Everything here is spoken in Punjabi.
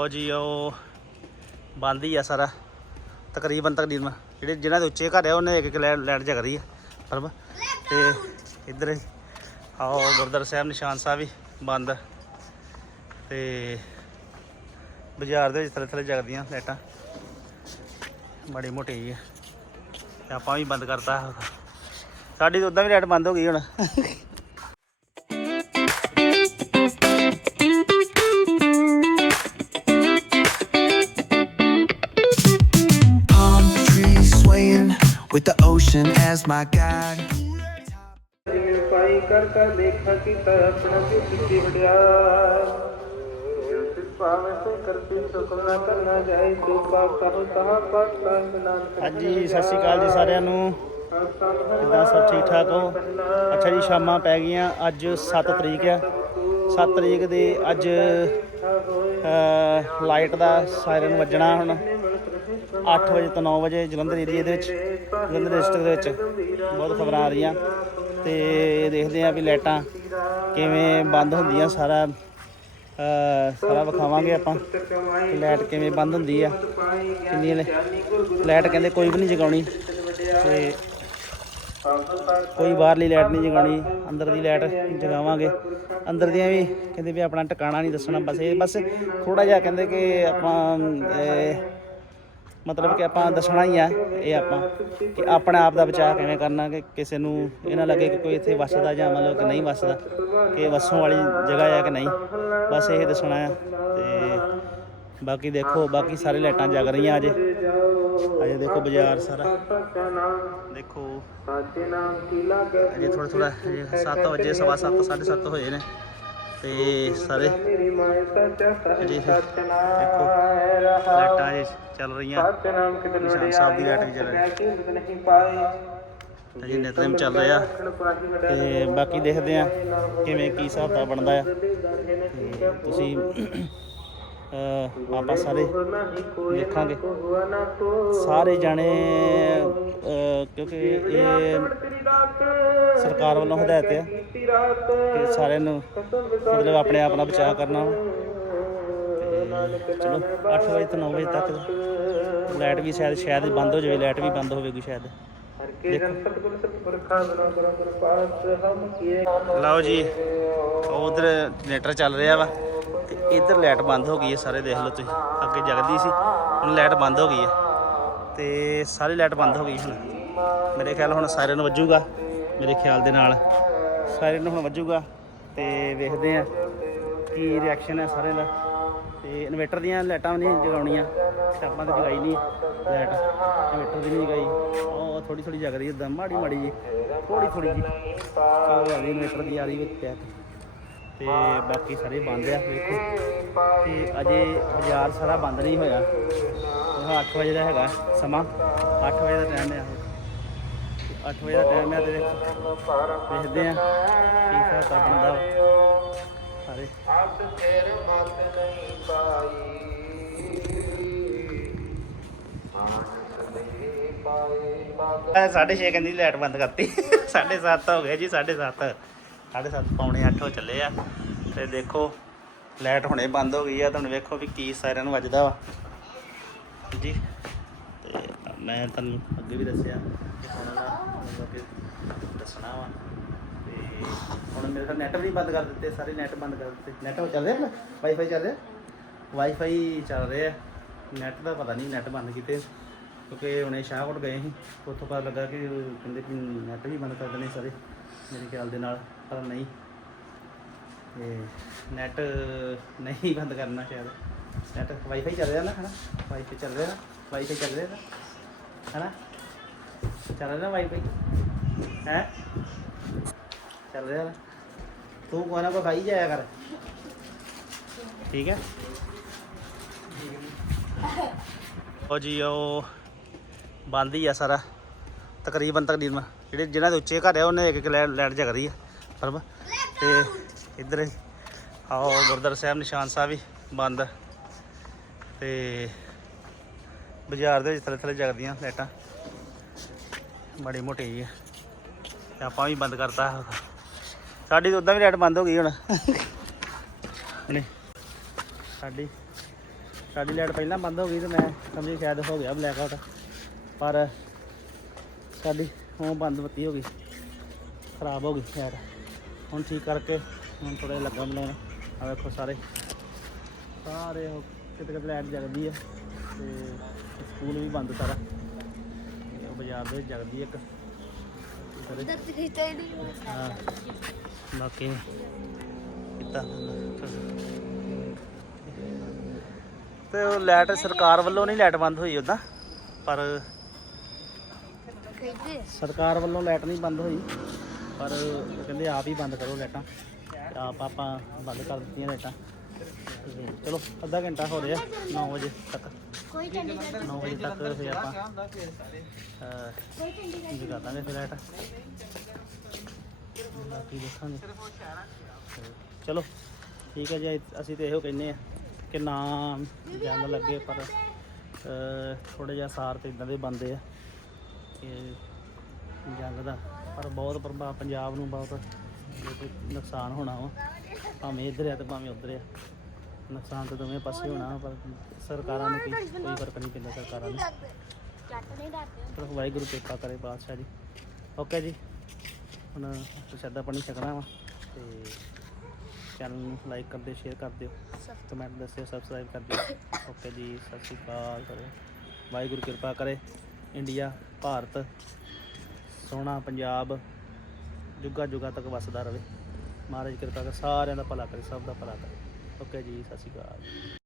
ਉਹ ਜੀ, ਉਹ ਬੰਦ ਹੀ ਆ ਸਾਰਾ। ਤਕਰੀਬਨ ਤਕਰੀਬਨ, ਜਿਹੜੇ ਜਿਨ੍ਹਾਂ ਦੇ ਉੱਚੇ ਘਰ ਆ, ਉਹਨੇ ਇੱਕ ਇੱਕ ਲੈਟ ਲੈਟ ਜਗ ਰਹੀ ਆ ਪਰ ਤੇ ਇੱਧਰ ਆਓ ਗੁਰਦੁਆਰਾ ਸਾਹਿਬ ਨਿਸ਼ਾਨ ਸਾਹਿਬ ਵੀ ਬੰਦ ਤੇ ਬਾਜ਼ਾਰ ਦੇ ਵਿੱਚ ਥੱਲੇ ਥੱਲੇ ਜਗਦੀਆਂ ਲਾਈਟਾਂ। ਮਾੜੀ ਮੋਟੀ ਜੀ ਆ। ਆਪਾਂ ਵੀ ਬੰਦ ਕਰਤਾ। ਸਾਡੀ ਤਾਂ ਉਦਾਂ ਵੀ ਲਾਈਟ ਬੰਦ ਹੋ ਗਈ ਹੁਣ। My guide. ਪਾਈ ਕਰ ਕਰ ਦੇਖਾ ਕੀਤਾ ਆਪਣਾ ਵੀ ਪਿੱਛੇ ਵੜਿਆ ਭਾਵੇਂ ਸੇ ਕਰਤੀ ਸੁਖ ਕਰਨਾ ਜਾਏ ਤੋ ਪਾਪ ਕਹੋ ਤਹਾ ਪਾਪ ਸੰਗ ਨਾਨਕ ਹਾਂਜੀ, ਸਤਿ ਸ਼੍ਰੀ ਅਕਾਲ ਜੀ ਸਾਰਿਆਂ ਨੂੰ। ਕਿੱਦਾਂ ਸਭ ਠੀਕ ਠਾਕ ਹੋ? ਅੱਛਾ ਜੀ, ਸ਼ਾਮਾਂ ਪੈ ਗਈਆਂ, ਅੱਜ 7 ਤਰੀਕ ਆ। 7 ਤਰੀਕ ਦੇ ਅੱਜ ਲਾਈਟ ਦਾ ਸਾਇਰਨ ਵੱਜਣਾ ਹੁਣ। 8 ਵਜੇ ਤੋਂ 9 ਵਜੇ ਜਲੰਧਰ ਏਰੀਏ ਦੇ ਵਿੱਚ, ਜਲੰਧਰ ਡਿਸਟ੍ਰਿਕਟ ਦੇ ਵਿੱਚ ਬਹੁਤ ਖਬਰਾਂ ਆ ਰਹੀਆਂ ਤੇ ਦੇਖਦੇ ਆ ਵੀ ਲਾਈਟਾਂ ਕਿਵੇਂ ਬੰਦ ਹੁੰਦੀਆਂ ਸਾਰਾ ਸਾਰਾ ਵਿਖਾਵਾਂਗੇ ਆਪਾਂ ਲਾਈਟ ਕਿਵੇਂ ਬੰਦ ਹੁੰਦੀ ਆ। ਕਿੰਨੀ ਲਾਈਟ ਕਹਿੰਦੇ ਕੋਈ ਵੀ ਨਹੀਂ ਜਗਾਉਣੀ ਤੇ ਕੋਈ ਬਾਹਰਲੀ ਲਾਈਟ ਨਹੀਂ ਜਗਾਉਣੀ ਅੰਦਰ ਦੀ ਲਾਈਟ ਜਗਾਵਾਂਗੇ। ਅੰਦਰ ਦੀਆਂ ਵੀ ਕਹਿੰਦੇ ਵੀ ਆਪਣਾ ਟਿਕਾਣਾ ਨਹੀਂ ਦੱਸਣਾ, ਬਸ ਇਹ ਬਸ ਥੋੜਾ ਜਿਹਾ ਕਹਿੰਦੇ ਕਿ ਆਪਾਂ ਮਤਲਬ ਕਿ ਆਪਾਂ ਦੱਸਣਾ ਹੀ ਆ, ਇਹ ਆਪਾਂ, ਕਿ ਆਪਣੇ ਆਪ ਦਾ ਬਚਾਅ ਕਿਵੇਂ ਕਰਨਾ, ਕਿ ਕਿਸੇ ਨੂੰ ਇਹ ਨਾ ਲੱਗੇ ਕਿ ਕੋਈ ਇੱਥੇ ਵੱਸਦਾ ਜਾਂ ਮਤਲਬ ਕਿ ਨਹੀਂ ਵੱਸਦਾ, ਕਿ ਵੱਸੋਂ ਵਾਲੀ ਜਗ੍ਹਾ ਆ ਕਿ ਨਹੀਂ। ਬਸ ਇਹ ਦੱਸਣਾ ਆ, ਤੇ ਬਾਕੀ ਦੇਖੋ, ਬਾਕੀ ਸਾਰੇ ਲਾਈਟਾਂ ਜਗ ਰਹੀਆਂ ਅਜੇ। ਅਜੇ ਦੇਖੋ ਬਾਜ਼ਾਰ ਸਾਰਾ। ਦੇਖੋ ਸਾਚੇ ਨਾਮ ਕੀ ਲਾਗੇ ਅਜੇ ਥੋੜਾ ਥੋੜਾ 7 ਵਜੇ, ਸਵਾ 7 7:30 ਹੋਏ ਨੇ। ਤੇ ਸਾਰੇ ਮੇਰੀ ਦੇਖੋ, ਲਾਈਟਾਂ ਅਜੇ ਚੱਲ ਰਹੀਆਂ। ਸੱਚ ਨਿਸ਼ਾਨ ਸਾਹਿਬ ਦੀ ਲਾਈਟ ਵੀ ਚੱਲ ਰਹੀ ਕੀਮਤ ਨਹੀਂ ਨਿਤਨੇਮ ਚੱਲ ਰਿਹਾ। ਤੇ ਬਾਕੀ ਦੇਖਦੇ ਆ ਕਿਵੇਂ ਕੀ ਹਿਸਾਬ ਦਾ ਬਣਦਾ ਆ। ਤੁਸੀਂ ਆਪਾਂ ਸਾਰੇ ਦੇਖਾਂਗੇ। ਸਾਰੇ ਜਾਣੇ ਕਿਉਂਕਿ ਇਹ ਸਰਕਾਰ ਵੱਲੋਂ ਹਦਾਇਤ ਆ ਕਿ ਸਾਰਿਆਂ ਨੂੰ ਮਤਲਬ ਆਪਣੇ ਆਪ ਨਾਲ ਬਚਾਅ ਕਰਨਾ। ਚਲੋ 8 ਵਜੇ ਤੋਂ 9 ਵਜੇ ਤੱਕ ਲਾਈਟ ਵੀ ਸ਼ਾਇਦ ਸ਼ਾਇਦ ਬੰਦ ਹੋ ਜਾਵੇ ਲਾਈਟ ਵੀ ਬੰਦ ਹੋਵੇਗੀ ਸ਼ਾਇਦ। ਲਓ ਜੀ ਉਧਰ ਜਨਰੇਟਰ ਚੱਲ ਰਿਹਾ ਵਾ। ਇੱਧਰ ਲਾਈਟ ਬੰਦ ਹੋ ਗਈ ਹੈ, ਸਾਰੇ ਦੇਖ ਲਓ ਤੁਸੀਂ, ਅੱਗੇ ਜਗਦੀ ਸੀ, ਹੁਣ ਲਾਈਟ ਬੰਦ ਹੋ ਗਈ ਹੈ। ਤੇ ਸਾਰੀ ਲਾਈਟ ਬੰਦ ਹੋ ਗਈ ਹੁਣ। ਮੇਰੇ ਖਿਆਲ ਹੁਣ ਸਾਰਿਆਂ ਨੂੰ ਵੱਜੂਗਾ, ਮੇਰੇ ਖਿਆਲ ਦੇ ਨਾਲ। ਸਾਰਿਆਂ ਨੂੰ ਹੁਣ ਵੱਜੂਗਾ, ਤੇ ਵੇਖਦੇ ਆ ਕੀ ਰਿਐਕਸ਼ਨ ਹੈ ਸਾਰਿਆਂ ਦਾ। ਤੇ ਇਨਵੇਟਰ ਦੀਆਂ ਲਾਈਟਾਂ ਵੀ ਨਹੀਂ ਜਗਾਉਣੀਆਂ ਤੇ ਜਗਾਈ ਨਹੀਂ ਲਾਈਟ, ਇਨਵੇਟਰ ਦੀ ਨਹੀਂ ਜਗਾਈ। ਉਹ ਥੋੜੀ ਥੋੜੀ ਜਗ ਰਹੀ ਹੈ ਦਮ ਮਾੜੀ ਮਾੜੀ ਜੀ ਥੋੜੀ ਥੋੜੀ ਜੀ ਆ ਰਹੀ ਇਨਵੇਟਰ ਦੀ ਆ ਰਹੀ ਵਿੱਚ ਪੈਕ ਤੇ ਬਾਕੀ ਸਾਰੇ ਬੰਦ ਆ, ਵੇਖੋ। ਤੇ ਅਜੇ ਬਾਜ਼ਾਰ ਸਾਰਾ ਬੰਦ ਨਹੀਂ ਹੋਇਆ। ਉਹ 8 ਵਜੇ ਦਾ ਹੈਗਾ ਸਮਾਂ। 8 ਵਜੇ ਦਾ ਟਾਈਮ ਹੈ 8 ਵਜੇ ਦਾ ਟਾਈਮ ਹੈ ਤੇ ਵੇਖਦੇ ਆ ਕੀ ਹਿਸਾਬ ਤਾਂ ਬਣਦਾ ਵਾ। ਸਾਰੇ ਐ 6:30 ਕਹਿੰਦੀ ਲਾਈਟ ਬੰਦ ਕਰਤੀ। 7:30 ਹੋ ਗਏ ਜੀ 7:30 7:30 ਪੌਣੇ 8 ਹੋ ਚੱਲੇ ਆ। ਤੇ ਦੇਖੋ, ਲਾਈਟ ਹੁਣੇ ਬੰਦ ਹੋ ਗਈ ਆ, ਤੁਹਾਨੂੰ ਵੇਖੋ ਵੀ ਕੀ ਸਾਰਿਆਂ ਨੂੰ ਵੱਜਦਾ ਵਾ। ਜੀ, ਤੇ ਮੈਂ ਤੁਹਾਨੂੰ ਅੱਗੇ ਵੀ ਦੱਸਿਆ ਕਿ ਹੁਣ ਦਾ ਕਿ ਦੱਸਣਾ ਵਾ। ਤੇ ਹੁਣ ਮੇਰੇ ਕੋਲ ਨੈਟ ਵੀ ਬੰਦ ਕਰ ਦਿੱਤੇ, ਸਾਰੇ ਨੈਟ ਬੰਦ ਕਰ ਦਿੱਤੇ। ਨੈਟ ਚੱਲ ਰਿਹਾ ਨਾ? ਵਾਈਫਾਈ ਚੱਲ ਰਿਹਾ? ਵਾਈਫਾਈ ਚੱਲ ਰਿਹਾ। ਨੈਟ ਦਾ ਪਤਾ ਨਹੀਂ ਨੈਟ ਬੰਦ ਕੀਤੇ। ਕਿਉਂਕਿ ਹੁਣੇ ਸ਼ਾਹਕੋਟ ਗਏ ਸੀ, ਉੱਥੋਂ ਪਤਾ ਲੱਗਾ ਕਿ ਕਹਿੰਦੇ ਕਿ ਨੈਟ ਵੀ ਬੰਦ ਕਰ ਦੇਣੇ ਸਾਰੇ। ਮੇਰੇ ਖਿਆਲ ਦੇ ਨਾਲ, ਪਰ ਨਹੀਂ। ਤੇ ਨੈਟ ਨਹੀਂ ਬੰਦ ਕਰਨਾ ਸ਼ਾਇਦ। ਨੈਟ ਵਾਈਫਾਈ ਚੱਲ ਰਿਹਾ ਨਾ, ਹਨਾ? ਵਾਈਫਾਈ ਚੱਲ ਰਿਹਾ ਨਾ ਵਾਈਫਾਈ ਚੱਲ ਰਿਹਾ ਨਾ ਹਨਾ? ਚੱਲ ਰਿਹਾ ਵਾਈਫਾਈ ਹੈ? ਚੱਲ ਰਿਹਾ ਨਾ। ਤੂੰ ਕੋਈ ਨਾ ਕੋਈ ਖਾਈ ਜਾਇਆ ਕਰ। ਠੀਕ ਹੈ? ਉਹ ਜੀ, ਉਹ ਬੰਦ ਹੀ ਆ ਸਾਰਾ। ਤਕਰੀਬਨ ਤਕਰੀਬਨ। ਜਿਹੜੇ ਜਿਹਨਾਂ ਦੇ ਉੱਚੇ ਘਰ ਆ, ਉਹਨੇ ਇੱਕ ਇੱਕ ਲੈਟ ਜਗਦੀ ਜਗ ਰਹੀ ਆ ਪਰਬ ਤੇ ਇੱਧਰ ਆਓ, ਗੁਰਦੁਆਰਾ ਸਾਹਿਬ ਨਿਸ਼ਾਨ ਸਾਹਿਬ ਵੀ ਬੰਦ ਤੇ ਬਾਜ਼ਾਰ ਦੇ ਵਿੱਚ ਥੱਲੇ ਥੱਲੇ ਜਗਦੀਆਂ ਲਾਈਟਾਂ। ਬੜੀ ਮੋਟੀ ਜੀ ਆਪਾਂ ਵੀ ਬੰਦ ਕਰਤਾ। ਸਾਡੀ ਤਾਂ ਉਦਾਂ ਵੀ ਲਾਈਟ ਬੰਦ ਹੋ ਗਈ ਹੁਣ। ਹੁਣੇ ਸਾਡੀ ਸਾਡੀ ਲਾਈਟ ਪਹਿਲਾਂ ਬੰਦ ਹੋ ਗਈ ਤੇ ਮੈਂ ਸਮਝੀ ਸ਼ਾਇਦ ਹੋ ਗਿਆ ਬਲੈਕ ਆਊਟ ਪਰ ਸਾਡੀ ਉਹ ਬੰਦ ਬੱਤੀ ਹੋ ਗਈ। ਖਰਾਬ ਹੋ ਗਈ ਲਾਈਟ ਹੁਣ ਠੀਕ ਕਰਕੇ ਹੁਣ ਥੋੜਾ ਲੱਗਾ ਬਣਾਉਣ ਆ ਵੇਖੋ ਸਾਰੇ। ਸਾਰੇ ਉਹ ਕਿਤੇ ਕਿਤੇ ਲਾਈਟ ਜਗਦੀ ਆ ਤੇ ਸਕੂਲ ਵੀ ਬੰਦ ਸਾਰਾ। ਉਹ ਬਾਜ਼ਾਰ ਦੇ ਵਿੱਚ ਜਗਦੀ ਇੱਕ। ਹੀ ਬਾਕੀ ਕੀਤਾ। ਤੇ ਉਹ ਲਾਈਟ ਸਰਕਾਰ ਵੱਲੋਂ ਨਹੀਂ ਲਾਈਟ ਬੰਦ ਹੋਈ ਉਦਾਂ ਪਰ ਸਰਕਾਰ ਵੱਲੋਂ ਲਾਈਟ ਨਹੀਂ ਬੰਦ ਹੋਈ ਪਰ ਉਹ ਕਹਿੰਦੇ ਆਪ ਹੀ ਬੰਦ ਕਰੋ ਲਾਈਟਾਂ। ਤੇ ਆਪ ਆਪਾਂ ਬੰਦ ਕਰ ਦਿੱਤੀਆਂ ਲਾਈਟਾਂ। ਤੇ ਚਲੋ ਅੱਧਾ ਘੰਟਾ ਹੋ ਰਿਹਾ 9 ਵਜੇ ਤੱਕ। ਕੋਈ ਚੰਡੀਗੜ੍ਹ 9 ਵਜੇ ਤੱਕ ਫਿਰ ਆਪਾਂ ਕੋਈ ਚੰਡੀਗੜ੍ਹ ਜਗਾ ਦਾਂਗੇ ਫਿਰ ਲਾਈਟ। ਬਾਕੀ ਦੇਖਾਂਗੇ। ਚਲੋ ਠੀਕ ਹੈ ਜੀ ਅਸੀਂ ਤੇ ਇਹੋ ਕਹਿੰਦੇ ਆ ਕਿ ਨਾ ਜੰਗ ਲੱਗੇ ਪਰ ਥੋੜੇ ਜਿਹਾ ਸਾਰ ਤੇ ਇਦਾਂ ਦੇ ਬੰਦੇ ਆ। ਕਿ ਜੰਗ ਦਾ ਪਰ ਬਹੁਤ ਪ੍ਰਭਾਵ ਪੰਜਾਬ ਨੂੰ ਬਹੁਤ ਨੁਕਸਾਨ ਹੋਣਾ ਵਾ ਭਾਵੇਂ ਇੱਧਰ ਆ ਤੇ ਭਾਵੇਂ ਉੱਧਰ ਆ ਨੁਕਸਾਨ ਤਾਂ ਦੋਵੇਂ ਪਾਸੇ ਹੋਣਾ ਵਾ, ਪਰ ਸਰਕਾਰਾਂ ਨੂੰ ਕੋਈ ਕੋਈ ਫ਼ਰਕ ਨਹੀਂ ਪੈਂਦਾ ਸਰਕਾਰਾਂ ਨੂੰ। ਜੱਟ ਵਾਹਿਗੁਰੂ ਕਿਰਪਾ ਕਰੇ ਬਾਦਸ਼ਾਹ ਜੀ। ਓਕੇ ਜੀ ਹੁਣ ਪ੍ਰਸ਼ਾਦਾ ਪਾਣੀ ਛਕਣਾ ਵਾ ਤੇ ਚੈਨਲ ਨੂੰ ਲਾਈਕ ਕਰ ਦਿਓ ਸ਼ੇਅਰ ਕਰ ਦਿਓ ਕਮੈਂਟ ਦੱਸਿਓ ਸਬਸਕ੍ਰਾਈਬ ਕਰ ਦਿਓ। ਓਕੇ ਜੀ ਸਤਿ ਸ਼੍ਰੀ ਅਕਾਲ। ਕਰੇ ਵਾਹਿਗੁਰੂ ਕਿਰਪਾ ਕਰੇ। ਇੰਡੀਆ, ਭਾਰਤ, ਸੋਹਣਾ ਪੰਜਾਬ, ਜੁਗਾ ਜੁਗਾ ਤੱਕ ਵਸਦਾ ਰਵੇ ਮਹਾਰਾਜ ਕਿਰਪਾ ਕਰ ਸਾਰਿਆਂ ਦਾ ਭਲਾ ਕਰੇ, ਸਭ ਦਾ ਭਲਾ ਕਰੇ। ਓਕੇ ਜੀ, ਸਤਿ ਸ਼੍ਰੀ ਅਕਾਲ।